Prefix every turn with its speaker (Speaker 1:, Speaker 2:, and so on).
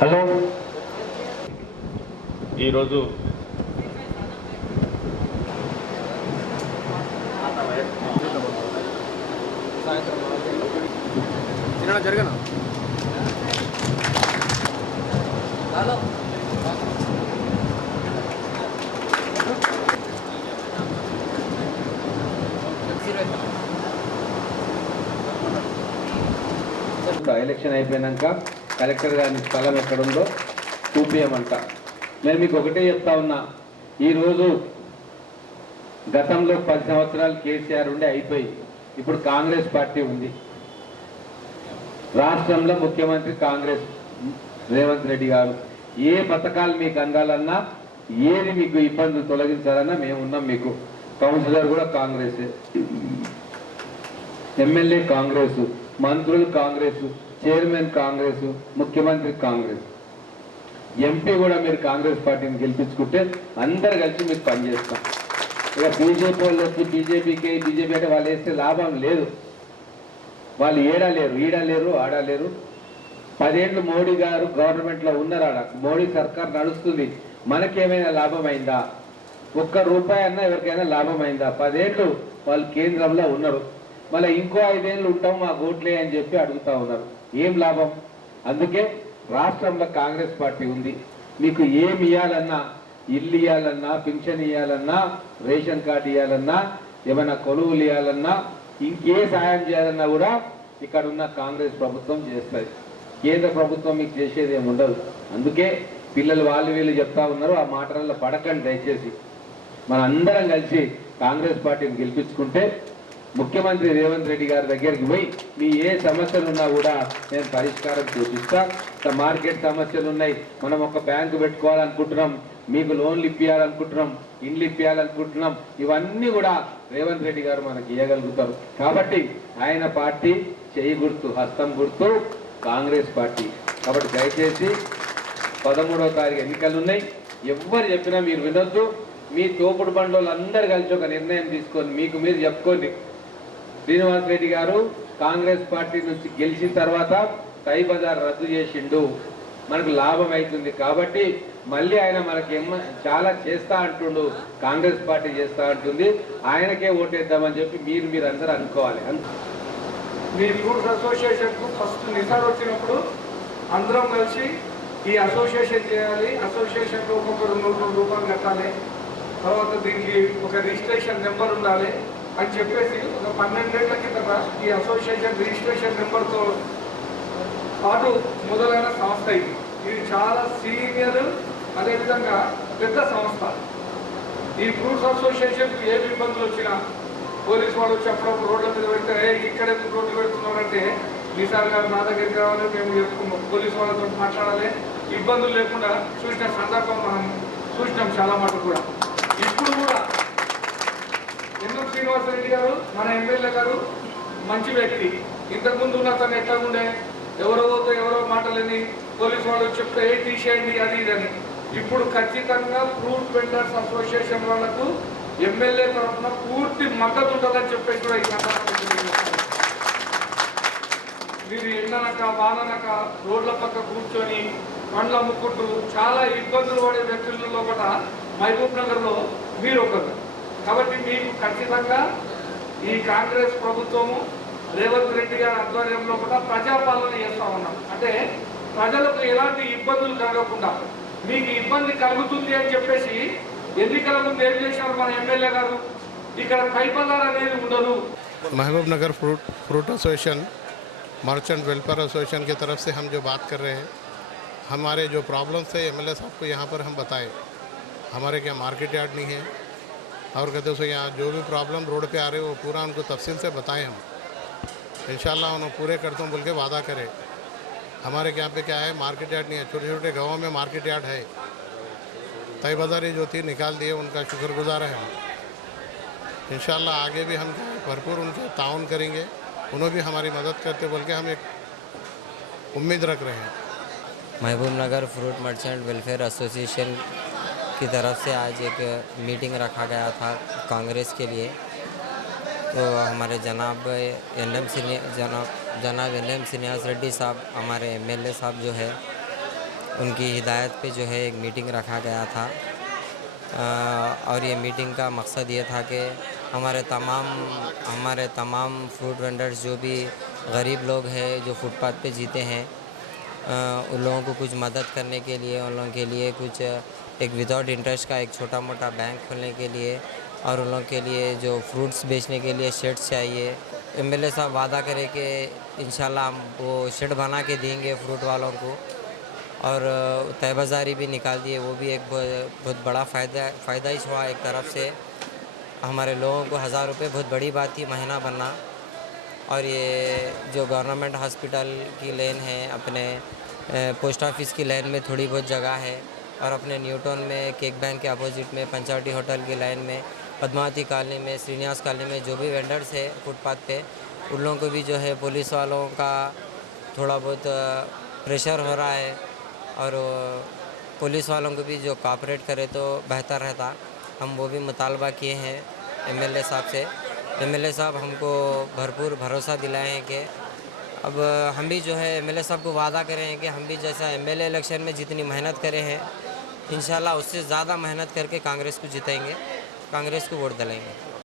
Speaker 1: Hello.
Speaker 2: ఈరోజు
Speaker 3: జరగను
Speaker 4: election అయిపోయినాక collector గారి స్థలం ఎక్కడుందో చూపించమంట నేను మీకు ఒకటే చెప్తా ఉన్నా. ఈరోజు గతంలో పది సంవత్సరాలు కేసీఆర్ ఉండి అయిపోయి ఇప్పుడు కాంగ్రెస్ పార్టీ ఉంది. రాష్ట్రంలో ముఖ్యమంత్రి కాంగ్రెస్ రేవంత్ రెడ్డి గారు ఏ పథకాలు మీకు అందాలన్నా ఏది మీకు ఇబ్బందులు తొలగించాలన్నా మేము ఉన్నాం మీకు. కౌన్సిలర్ కూడా కాంగ్రెస్. ఎమ్మెల్యే కాంగ్రెస్ మంత్రులు కాంగ్రెస్. చైర్మన్ కాంగ్రెస్ ముఖ్యమంత్రి కాంగ్రెస్. ఎంపీ కూడా మీరు కాంగ్రెస్ పార్టీని గెలిపించుకుంటే అందరు కలిసి మీకు పనిచేస్తాం ఇక బీజేపీ వాళ్ళు వచ్చి బీజేపీకి బీజేపీ అంటే వాళ్ళు వేస్తే లాభం లేదు. వాళ్ళు ఏడలేరు ఈడలేరు ఆడలేరు పదేళ్ళు మోడీ గారు గవర్నమెంట్లో ఉన్నారు ఆడ. మోడీ సర్కార్ నడుస్తుంది. మనకేమైనా లాభం అయిందా ఒక్క రూపాయి అన్నా ఎవరికైనా లాభం అయిందా పదేళ్ళు వాళ్ళు కేంద్రంలో ఉన్నారు. మళ్ళీ ఇంకో ఐదేళ్ళు ఉంటాం మా ఓట్లే అని చెప్పి అడుగుతా ఉన్నారు. ఏం లాభం? అందుకే రాష్ట్రంలో కాంగ్రెస్ పార్టీ ఉంది. మీకు ఏమి ఇవ్వాలన్నా ఇల్లు ఇవ్వాలన్నా పింఛన్ ఇవ్వాలన్నా రేషన్ కార్డు ఇవ్వాలన్నా ఏమైనా కొలువులు ఇవ్వాలన్నా ఇంకే సాయం చేయాలన్నా కూడా ఇక్కడ ఉన్న కాంగ్రెస్ ప్రభుత్వం చేస్తుంది. కేంద్ర ప్రభుత్వం మీకు చేసేది ఏమి ఉండదు. అందుకే పిల్లలు వాళ్ళు వీళ్ళు చెప్తా ఉన్నారు ఆ మాటలలో పడకండి దయచేసి. మనందరం కలిసి కాంగ్రెస్ పార్టీని గెలిపించుకుంటే ముఖ్యమంత్రి రేవంత్ రెడ్డి గారి దగ్గరికి పోయి మీ ఏ సమస్యలు ఉన్నా కూడా నేను పరిష్కారం చూపిస్తా మార్కెట్ సమస్యలు ఉన్నాయి మనం ఒక బ్యాంకు పెట్టుకోవాలనుకుంటున్నాం. మీకు లోన్లు ఇప్పించాలనుకుంటున్నాం ఇండ్లు ఇప్పించాలనుకుంటున్నాం ఇవన్నీ కూడా రేవంత్ రెడ్డి గారు మనకి ఇవ్వగలుగుతారు కాబట్టి ఆయన పార్టీ చేయి గుర్తు హస్తం గుర్తు కాంగ్రెస్ పార్టీ. కాబట్టి దయచేసి పదమూడవ తారీఖు ఎన్నికలు ఉన్నాయి ఎవ్వరు చెప్పినా మీరు వినొద్దు. మీ తోపుడు బండ్లు అందరు కలిసి ఒక నిర్ణయం తీసుకొని మీకు మీరు చెప్పుకోండి. శ్రీనివాస్ రెడ్డి గారు కాంగ్రెస్ పార్టీ నుంచి గెలిచిన తర్వాత టై బజార్ రద్దు చేసిండు. మనకు లాభం అవుతుంది కాబట్టి మళ్ళీ ఆయన మనకి చాలా చేస్తా అంటుండు కాంగ్రెస్ పార్టీ చేస్తా అంటుంది. ఆయనకే ఓటేద్దామని చెప్పి మీరు మీరు అందరూ అనుకోవాలి
Speaker 3: మీ అసోసియేషన్కు ఫస్ట్ నిసార్ వచ్చినప్పుడు అందరం కలిసి ఈ అసోసియేషన్ చేయాలి. అసోసియేషన్ ఒక్కొక్కరు నూరు రూపాయలు కట్టాలి. తర్వాత దీనికి ఒక రిజిస్ట్రేషన్ నెంబర్ ఉండాలి. అని చెప్పేసి ఒక పన్నెండేళ్ళ కిందట ఈ అసోసియేషన్ రిజిస్ట్రేషన్ నెంబర్తో పాటు మొదలైన సంస్థ ఇది. ఇది చాలా సీనియర్ అదేవిధంగా పెద్ద సంస్థ. ఈ ఫ్రూట్స్ అసోసియేషన్ ఏమి ఇబ్బందులు వచ్చినా పోలీసు వాళ్ళు చెప్పడం రోడ్ల మీద పెడితే ఇక్కడ ఎందుకు రోడ్లు పెడుతున్నారంటే నిసార్ గారు నా దగ్గరికి రావాలి మేము చెప్పుకున్నాం పోలీసు వాళ్ళతో మాట్లాడాలి. ఇబ్బందులు లేకుండా చూసిన సందర్భం మనం చూసినాం చాలా మటుకు కూడా. ఎందుకు శ్రీనివాసరెడ్డి గారు? మన ఎమ్మెల్యే గారు మంచి వ్యక్తి. ఇంతకుముందు ఉన్న తను ఎట్లా ఉండే ఎవరోతో ఎవరో మాటలని పోలీసు వాళ్ళు చెప్తే ఏ తీసేయండి అది ఇదని అని. ఇప్పుడు ఖచ్చితంగా ఫ్రూట్ వెండర్స్ అసోసియేషన్ వాళ్ళకు ఎమ్మెల్యే తరఫున పూర్తి మద్దతు ఉంటుందని చెప్పేసి కూడా ఈ మీరు ఎండనక వాననక రోడ్ల పక్క కూర్చొని పండ్లు అమ్ముకుంటూ చాలా ఇబ్బందులు పడే వ్యక్తులలో కూడా మహబూబ్ నగర్లో మీరు ఒకరు. కాబట్టి మీకు ఖచ్చితంగా ఈ కాంగ్రెస్ ప్రభుత్వము రేవంత్ రెడ్డి గారి ఆధ్వర్యంలో కూడా ప్రజాపాలన చేస్తా ఉన్నాం అంటే ప్రజలకు ఎలాంటి ఇబ్బందులు కలగకుండా మీకు ఇబ్బంది కలుగుతుంది అని చెప్పేసి ఎన్నికల ముందు ఏం చేశారు మన ఎమ్మెల్యే గారు ఇక్కడ పైపల్లారు అనేది ఉండదు
Speaker 5: Mahabubnagar fruit fruit association merchant welfare association की तरफ से हम जो बात कर रहे हैं हमारे जो प्रॉब्लम्स थे एमएलए साहब को यहाँ पर हम बताएं हमारे क्या मार्केट यार्ड नहीं है और कहते सो यहाँ जो भी प्रॉब्लम रोड पे आ रहे हो पूरा उनको तफसील से बताएँ हम। इंशाल्लाह उन्हें पूरे करता हूँ बोल के वादा करें। हमारे यहाँ पे क्या है मार्केट यार्ड नहीं है छोटे छोटे गाँवों में मार्केट यार्ड है। तय बाज़ारी जो थी, निकाल दिए, उनका शुक्रगुजार है हम। इंशाल्लाह आगे भी हम भरपूर उनके ताउन करेंगे। उन्होंने भी हमारी मदद करते बोल के हम एक उम्मीद रख रहे हैं।
Speaker 6: Mahabub Nagar fruit merchant welfare association की तरफ़ से आज एक मीटिंग रखा गया था कांग्रेस के लिए। तो हमारे जनाब एन एम जनाब जनाब एन एम श्रीनिवास रेड्डी साहब हमारे एमएलए साहब जो है उनकी हिदायत पे जो है एक मीटिंग रखा गया था। अ, और ये मीटिंग का मकसद ये था कि हमारे तमाम हमारे तमाम फ्रूट वेंडर्स जो भी गरीब लोग हैं जो फुटपाथ पे जीते हैं उन लोगों को कुछ मदद करने के लिए उन लोगों के लिए कुछ एक विदाउट इंटरेस्ट का एक छोटा मोटा बैंक खोलने के लिए और उन लोगों के लिए जो फ्रूट्स बेचने के लिए शेड्स चाहिए। एम एल साहब वादा करे कि इन हम वो शेड बना के देंगे फ्रूट वालों को और तय बाज़ारी भी निकाल दिए। वो भी एक बहुत बड़ा फ़ायदा फ़ायदा ही हुआ एक तरफ़ से। हमारे लोगों को हज़ार रुपये बहुत बड़ी बात थी महीना बनना और ये जो गवर्नमेंट हॉस्पिटल की लेन है, अपने पोस्ट ऑफ़िस की लाइन में थोड़ी बहुत जगह है। और अपने न्यूटन में, केक बैंक के अपोजिट में, पंचावटी होटल की लाइन में, पद्मावती कॉलोनी में, श्रीनिवास कॉलोनी में जो भी वेंडर्स है फुटपाथ पे, उन लोगों को भी जो है पुलिस वालों का थोड़ा बहुत प्रेशर हो रहा है। और पुलिस वालों को भी जो कॉपरेट करे तो बेहतर रहता। हम वो भी मुतालबा किए हैं एमएलए साहब से। एमएलए साहब हमको भरपूर भरोसा दिलाए हैं कि अब हम भी जो है एमएलए साहब को वादा करें कि हम भी जैसा एमएलए इलेक्शन में जितनी मेहनत करे हैं इंशाल्लाह उससे ज़्यादा मेहनत करके कांग्रेस को जिताएँगे कांग्रेस को वोट दिलाएँगे।